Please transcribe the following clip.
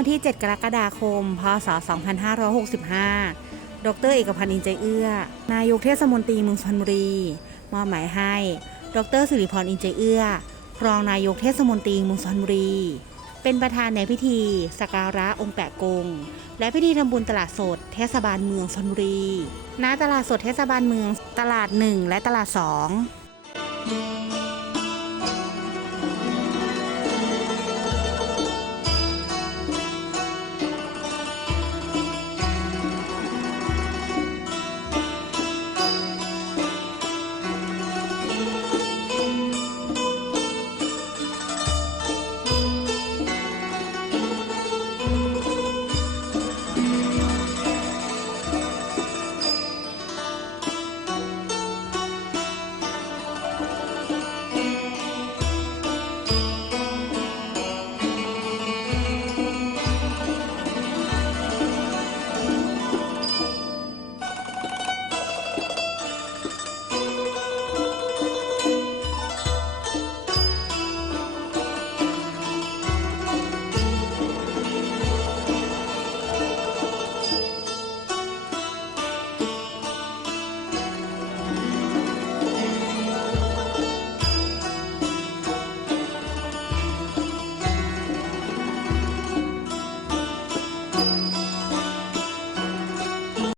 วันที่ 7 กรกฎาคม พศ 2565 ดรเอกพันธ์อินใจเอื้อ นายกเทศมนตรีเมืองชลบุรี มอบหมายให้ ดรสิริพรอินใจเอื้อรองนายกเทศมนตรีเมืองชลบุรี เป็นประธานในพิธีสักการะองค์แปะกง และพิธีทำบุญตลาดสดเทศบาลเมืองชลบุรีณตลาดสดเทศบาลเมืองตลาด 1 และตลาด 2